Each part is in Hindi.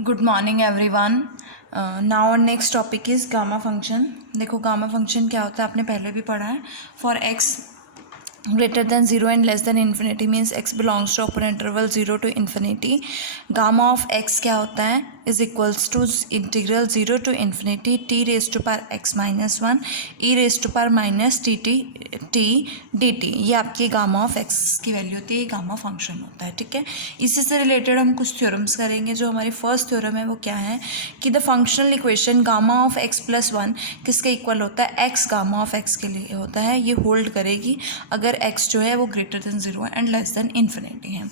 Good morning everyone. नाउ और next topic is gamma function. देखो गामा फंक्शन क्या होता है आपने पहले भी पढ़ा है। For x greater than 0 and less than infinity means x belongs to upper interval 0 to infinity. Gamma of x क्या होता है is equals to integral 0 to infinity t raise to power x minus 1 e raise to power minus T D T. ये आपकी गामा ऑफ x की वैल्यू होती है, ये गामा फंक्शन होता है। ठीक है, इसी से रिलेटेड हम कुछ थ्योरम्स करेंगे। जो हमारी फर्स्ट थ्योरम है वो क्या है कि the functional equation gamma of x plus 1 किसके इक्वल होता है, x गामा ऑफ x के लिए होता है। ये होल्ड करेगी अगर x जो है वो greater than 0 and less than infinity है।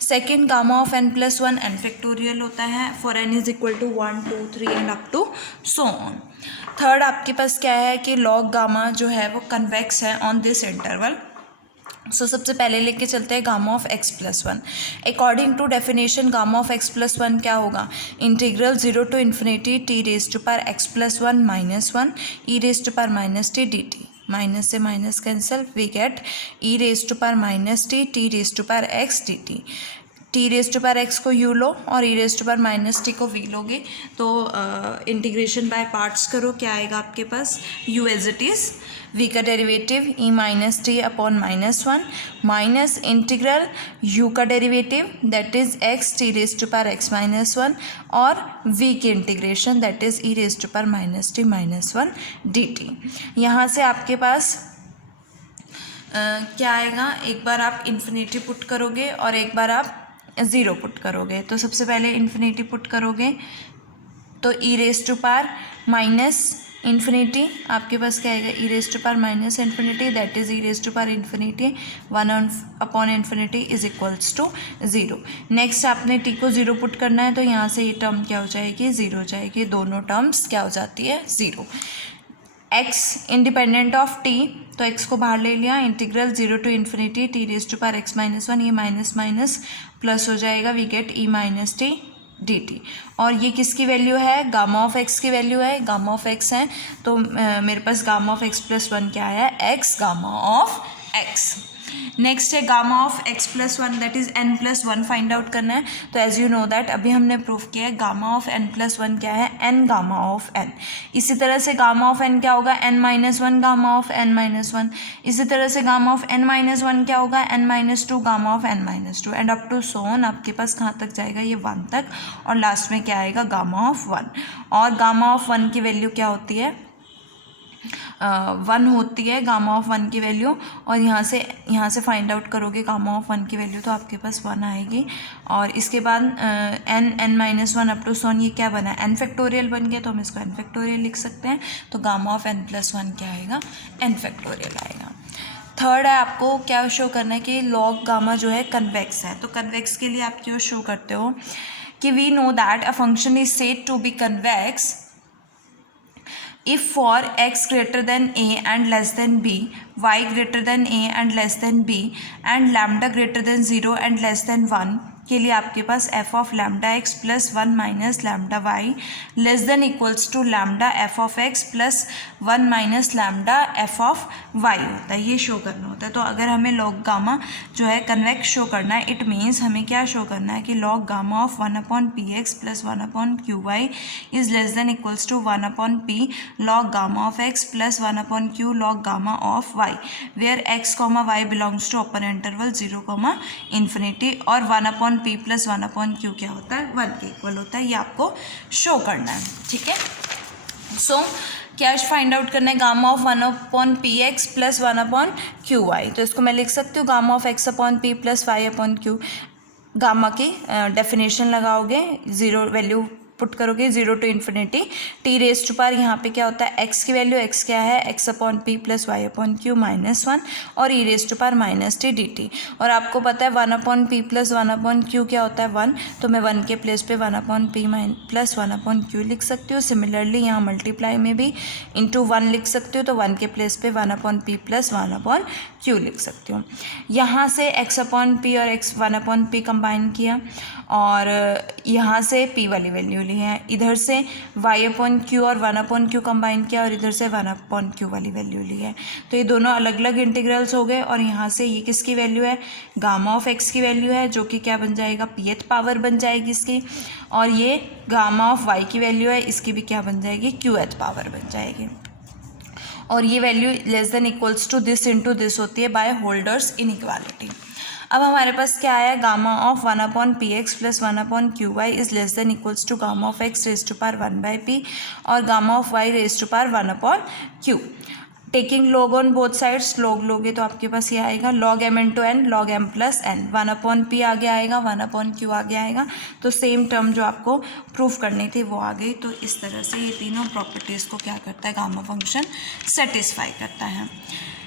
Second gamma of n plus 1 n factorial होता है for n is equal to 1 2 3 and up to so on. Third आपके पास क्या है कि लॉग गामा जो है वो कन्वेक्स है ऑन दिस इंटरवल। सो सबसे पहले लेके चलते हैं gamma of x plus 1। According to definition gamma of x plus 1 क्या होगा, integral 0 to infinity T raise to power x plus 1 minus 1 e raise to power minus T D t. Minus से minus cancel, we get e raise to power minus t raise to power x d t. T raise to power x को यू लो और e raise to power minus t को वी लोगे तो इंटीग्रेशन बाय पार्ट्स करो, क्या आएगा आपके पास u as it is, v का derivative e minus t upon minus 1 minus integral u का derivative that is x t raise to power x minus 1 और वी की integration that is e raise to power minus t minus 1 d t. यहाँ से आपके पास क्या आएगा, एक बार आप इन्फिनिटी पुट करोगे और एक बार आप ज़ीरो पुट करोगे। तो सबसे पहले इन्फिनिटी पुट करोगे तो e raise to power minus infinity आपके पास क्या आएगा, e raise to power minus infinity that is e raise to power infinity 1 upon infinity is equals to 0। Next आपने टी को 0 पुट करना है तो यहाँ से ये टर्म क्या हो जाएगी, 0 हो जाएगी। दोनों टर्म्स क्या हो जाती है, 0। एक्स इंडिपेंडेंट ऑफ टी तो एक्स को बाहर ले लिया, integral 0 to infinity T raise to power x minus 1, ये माइनस माइनस प्लस हो जाएगा, we get E minus T D T. और ये किसकी वैल्यू है, गामा ऑफ एक्स की वैल्यू है, गामा ऑफ एक्स है। तो मेरे पास गामा ऑफ एक्स प्लस 1 क्या है, X gamma of X. Next है gamma of x plus 1 that is an plus 1 find out करना है। तो एज यू नो दैट अभी हमने प्रूव किया है गामा ऑफ एन प्लस 1 क्या है, एन गामा ऑफ एन। इसी तरह से गामा ऑफ एन क्या होगा, N minus 1 gamma of N minus 1। इसी तरह से गामा ऑफ एन माइनस 1 क्या होगा, N minus 2 gamma of N minus 2 and up to so on. आपके पास कहाँ तक जाएगा, ये 1 तक, और लास्ट में क्या आएगा, गामा ऑफ 1। और गामा ऑफ 1 की वैल्यू क्या होती है, 1 होती है गामा ऑफ 1 की वैल्यू। और यहाँ से फाइंड आउट करोगे गामा ऑफ 1 की वैल्यू तो आपके पास 1 आएगी। और इसके बाद एन माइनस 1 अप टू सोन, ये क्या बना, एन फैक्टोरियल बन गया तो हम इसको एन फैक्टोरियल लिख सकते हैं। तो गामा ऑफ एन प्लस 1 क्या आएगा, एन फैक्टोरियल आएगा। थर्ड है आपको क्या शो करना है कि लॉग गामा जो है कन्वेक्स है। तो कन्वेक्स के लिए आप क्यों शो करते हो कि we know that a function is said to be convex if for x greater than a and less than b, y greater than a and less than b and lambda greater than 0 and less than 1 के लिए आपके पास f of lambda X plus 1 minus lambda Y less than equals to lambda F of x plus 1 minus lambda F of Y होता है। ये शो करना होता है। तो अगर हमें लॉग गामा जो है कन्वेक्स शो करना है, इट मीन्स हमें क्या शो करना है कि log gamma of 1 upon P X plus 1 upon Q Y is less than equals to 1 upon P log gamma of x plus 1 upon Q log gamma of Y, where X comma Y belongs to upper interval 0 comma infinity और 1 upon P plus 1 upon Q क्या होता है, 1 के इक्वल होता है। ये आपको शो करना है। ठीक है, सो क्या फाइंड आउट करना है, gamma of 1 upon P X plus 1 upon Q Y. तो इसको मैं लिख सकती हूँ gamma of X upon P plus Y upon Q. Gamma की डेफिनेशन लगाओगे, 0 वैल्यू पुट करोगे 0 to infinity T raise to power, यहाँ पे क्या होता है एक्स की वैल्यू, एक्स क्या है, x upon P plus Y upon q minus 1 और e raise to power minus T D T. और आपको पता है 1 upon P plus 1 upon Q क्या होता है, 1। तो मैं 1 के प्लेस पे 1 upon P plus 1 upon Q लिख सकती हूँ। सिमिलरली यहाँ मल्टीप्लाई में भी इंटू 1 लिख सकती हूँ, तो 1 के प्लेस पे 1 upon P plus 1 upon Q लिख सकती हूँ। यहाँ से एक्स अपॉन पी और एक्स 1 अपॉन पी कंबाइन किया और यहाँ से p वाली वैल्यू ली है, इधर से y/q और 1/q कंबाइन किया और इधर से 1/q वाली वैल्यू ली है। तो ये दोनों अलग अलग इंटीग्रल्स हो गए और यहाँ से ये किसकी वैल्यू है, गामा ऑफ x की वैल्यू है, जो कि क्या बन जाएगा, pth पावर बन जाएगी इसकी, और ये गामा ऑफ y की वैल्यू है, इसकी भी क्या बन जाएगी, qth पावर बन जाएगी। और ये value less than equals to this into this होती है बाय होल्डर्स इनइक्वालिटी। अब हमारे पास क्या आया, gamma of 1/px plus 1/qy is less than equals to gamma of x raise to power 1/p और gamma of y raise to power 1/q। Taking log on both sides, log लोगे तो आपके पास ये आएगा log m into N, log m plus N, 1/p आगे आएगा, 1/q आगे आएगा। तो सेम टर्म जो आपको प्रूफ करनी थी वो आ गई। तो इस तरह से ये तीनों प्रॉपर्टीज़ को क्या करता है, गामा फंक्शन सेटिस्फाई करता है।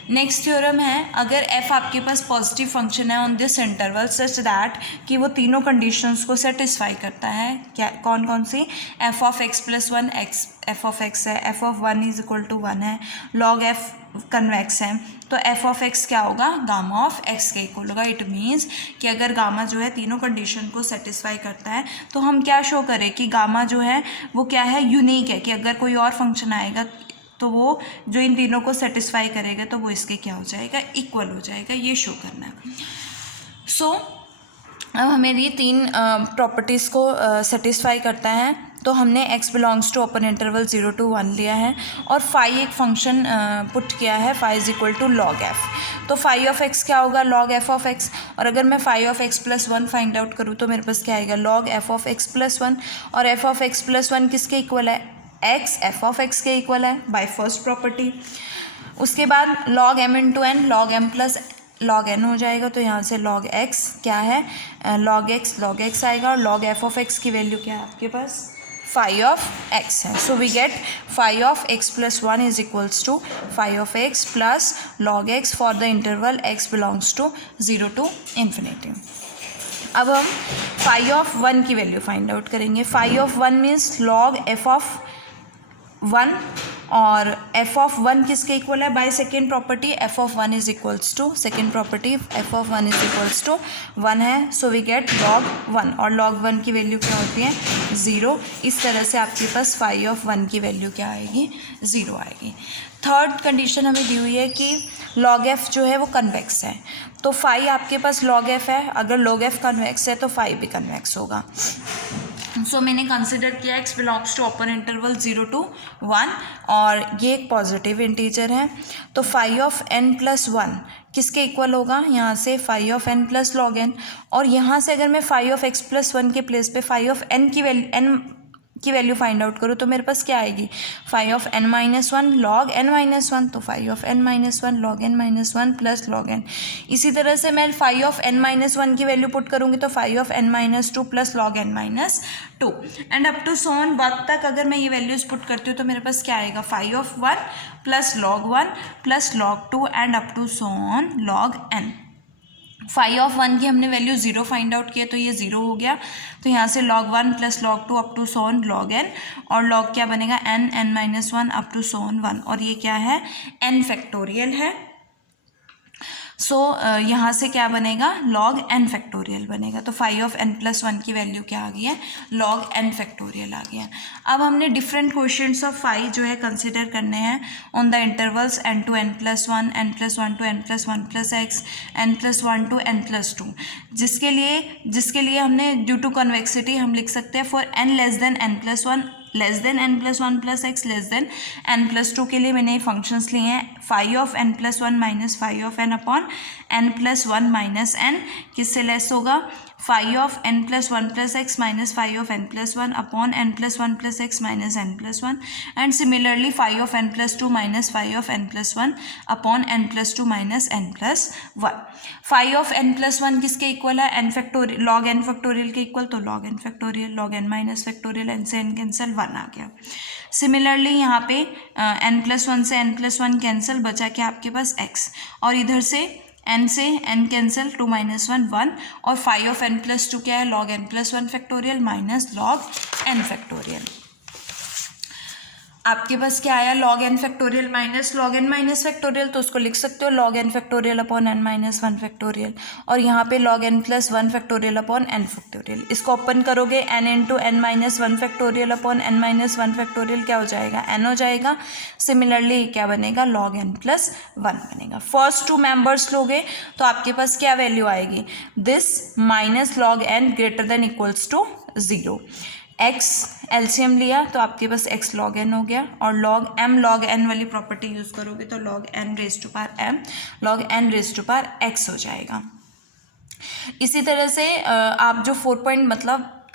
नेक्स्ट थ्योरम है, अगर f आपके पास पॉजिटिव फंक्शन है on this interval such that कि वो तीनों कंडीशंस को सेटिस्फाई करता है, क्या कौन कौन सी, f of x plus 1 x f of x है, f of 1 is equal to 1 है, log f कन्वेक्स है, तो f ऑफ x क्या होगा, गामा ऑफ x के इक्वल होगा। इट मीन्स कि अगर गामा जो है तीनों कंडीशन को सेटिस्फाई करता है तो हम क्या शो करें कि गामा जो है वो क्या है, यूनिक है, कि अगर कोई और फंक्शन आएगा तो वो जो इन तीनों को सेटिस्फाई करेगा तो वो इसके क्या हो जाएगा, इक्वल हो जाएगा, ये शो करना है। सो अब हमें ये तीन प्रॉपर्टीज़ को सेटिस्फाई करता है। तो हमने x belongs to open interval 0 to 1 लिया है और फाई एक फंक्शन पुट किया है, phi is equal to log f। तो फाई ऑफ x क्या होगा, लॉग f ऑफ x, और अगर मैं phi of x plus 1 find out करूँ तो मेरे पास क्या आएगा, log f of x plus 1, और f ऑफ x प्लस 1 किसके इक्वल है, x f ऑफ x के इक्वल है बाय फर्स्ट प्रॉपर्टी। उसके बाद log m into n, log m plus log n हो जाएगा, तो यहाँ से log x क्या है, log x आएगा, और log f ऑफ x की वैल्यू क्या है आपके पास, फाई ऑफ x है। So we get phi of x plus 1 is equals to phi of x plus log x for the interval x belongs to 0 to infinity। अब हम फाई ऑफ 1 की वैल्यू फाइंड आउट करेंगे। Phi of 1 means log f of 1, और f ऑफ 1 किसके इक्वल है, by second property f of 1 is equals to, second property f of 1 is equals to 1 है। सो वी गेट log 1, और log 1 की वैल्यू क्या होती है, 0। इस तरह से आपके पास फाई ऑफ 1 की वैल्यू क्या आएगी, 0 आएगी। थर्ड कंडीशन हमें दी हुई है कि log f जो है वो कन्वेक्स है, तो फाई आपके पास log f है, अगर log f कन्वेक्स है तो फाई भी कन्वेक्स होगा। सो मैंने कंसिडर किया x belongs to open interval 0 to 1, और ये एक पॉजिटिव इंटीजर है, तो फाई ऑफ n प्लस 1 किसके इक्वल होगा, यहाँ से phi of n plus log n, और यहाँ से अगर मैं फाई ऑफ x प्लस 1 के प्लेस पे फाई ऑफ n की वैल्यू फाइंड आउट करूँ तो मेरे पास क्या आएगी, phi of n minus 1 log n minus 1, तो phi of n minus 1 log n minus 1 plus log n। इसी तरह से मैं फाई ऑफ n माइनस 1 की वैल्यू पुट करूँगी तो phi of n minus 2 plus log n minus 2, and up to so on 1 तक अगर मैं ये वैल्यूज़ पुट करती हूँ तो मेरे पास क्या आएगा, phi of 1 plus log 1 plus log 2 and up to so on log n। Phi of 1 की हमने वैल्यू 0 फाइंड आउट किया तो ये 0 हो गया, तो यहाँ से log 1 plus log 2 up to so on log n, और log क्या बनेगा, n minus 1 up to so on 1, और ये क्या है, n फैक्टोरियल है। सो यहाँ से क्या बनेगा, log n फैक्टोरियल बनेगा। तो फाई ऑफ n प्लस 1 की वैल्यू क्या आ गई है, log n फैक्टोरियल आ गया। अब हमने डिफरेंट क्वेश्चंस ऑफ फाई जो है कंसिडर करने हैं on the intervals n to n plus 1, n plus 1 to n plus 1 plus x, n plus 1 to n plus 2, जिसके लिए हमने ड्यू टू कन्वेक्सिटी हम लिख सकते हैं for n less than n plus 1 less than n plus 1 plus x less than n plus 2 के लिए मैंने फंक्शंस लिए हैं, phi of n plus 1 minus phi of n upon n plus 1 minus n, किससे लेस होगा, phi of n plus 1 plus x minus phi of n plus 1 upon n plus 1 plus x minus n plus 1, and similarly phi of n plus 2 minus phi of n plus 1 upon n plus 2 minus n plus 1। Phi of n plus 1 किसके इक्वल है, n factorial log n factorial के इक्वल, तो log n factorial log n minus factorial n से n कैंसिल 1 आ गया। सिमिलरली यहाँ पे n प्लस 1 से n प्लस 1 कैंसिल, बचा क्या आपके पास x, और इधर से n से n कैंसिल 2 माइनस 1 1, और फाई ऑफ n प्लस 2 क्या है, log n plus 1 factorial minus log n factorial. आपके पास क्या आया, log n factorial minus log n minus factorial, तो उसको लिख सकते हो log n factorial upon n minus one factorial, और यहाँ पे log n plus one factorial upon n factorial. इसको ओपन करोगे n into n minus one factorial upon n minus one factorial क्या हो जाएगा, एन हो जाएगा। सिमिलरली क्या बनेगा, लॉग एन प्लस वन बनेगा। फर्स्ट टू मेंबर्स लोगे तो आपके पास क्या वैल्यू आएगी, this minus log n greater than equals to zero. X LCM लिया तो आपके पास एक्स लॉग एन हो गया, और लॉग एन वाली प्रॉपर्टी यूज़ करोगे तो log n raise to power m log n raise to power x हो जाएगा। इसी तरह से आप जो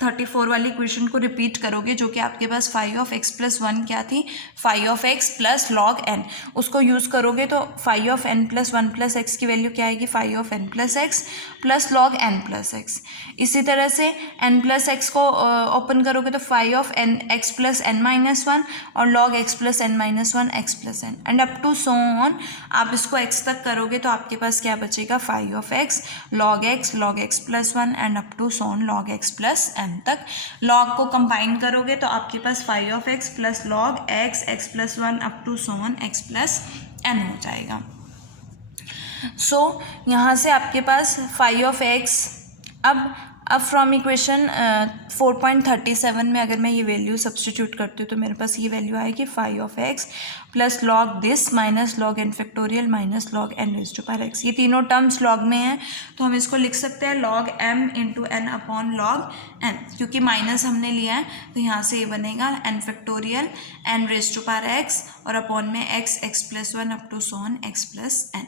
34 वाली इक्वेशन को रिपीट करोगे, जो कि आपके पास five of x plus one क्या थी, five of x plus log n, उसको यूज़ करोगे तो five of n plus one plus x की वैल्यू क्या आएगी, five of n plus x plus log n plus x. इसी तरह से एन प्लस एक्स को ओपन करोगे तो five of n x plus n minus one और log x plus n minus one x plus N and up to so on. आप इसको एक्स तक करोगे तो आपके पास क्या बचेगा, five of x log x plus one and up to so on log x plus n तक। लॉग को कंबाइन करोगे तो आपके पास five of x plus log x plus one up to so on x plus n हो जाएगा। सो यहाँ से आपके पास फाइव ऑफ एक्स, अब फ्रॉम इक्वेशन 4.37 में अगर मैं ये वैल्यू सब्सटीट्यूट करती हूँ तो मेरे पास ये वैल्यू आएगी five of x plus log this minus log n factorial minus log n raise to power x. ये तीनों टर्म्स लॉग में हैं तो हम इसको लिख सकते हैं log m into n upon log n, क्योंकि माइनस हमने लिया है तो यहाँ से ये बनेगा n factorial n raise to power x और अपॉन में x plus one up to so on x plus n.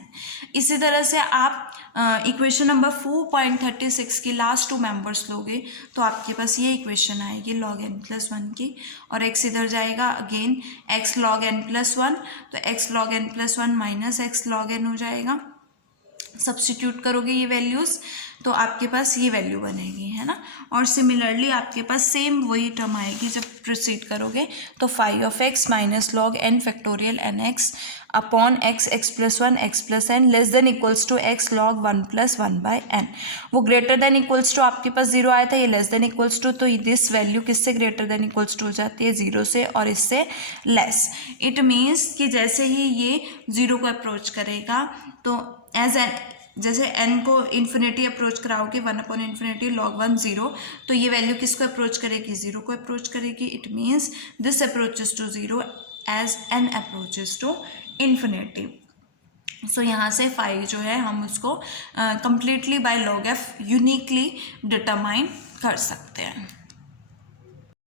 इसी तरह से आप इक्वेशन नंबर 4.36 की लास्ट टू मेंबर्स लोगे तो आपके पास ये इक्वेशन आएगी लॉग एन प्लस वन की, और एक्स इधर जाएगा again x log n plus one, तो x log n plus one minus x log n हो जाएगा। सब्स्टिट्यूट करोगे ये वैल्यूज़ तो आपके पास ये वैल्यू बनेगी, है ना। और सिमिलरली आपके पास सेम वही टर्म आएगी जब प्रोसीड करोगे तो five of x minus log n factorial n x upon x plus one x plus n less than equals to x log one plus one by n. वो ग्रेटर देन इक्वल्स टू आपके पास जीरो आया था, ये लेस देन इक्वल्स टू, तो दिस वैल्यू किससे ग्रेटर देन इक्वल्स टू हो जाती है, जीरो से और इससे लेस। इट मीन्स कि जैसे ही ये जीरो को अप्रोच करेगा तो एज एन जैसे n को इन्फिनिटी अप्रोच कराओगे one upon infinity log one zero, तो ये वैल्यू किसको अप्रोच करेगी, जीरो को अप्रोच करेगी। It means this approaches to zero as n approaches to infinity. So यहाँ से फाइव जो है हम उसको completely by log f uniquely determine कर सकते हैं।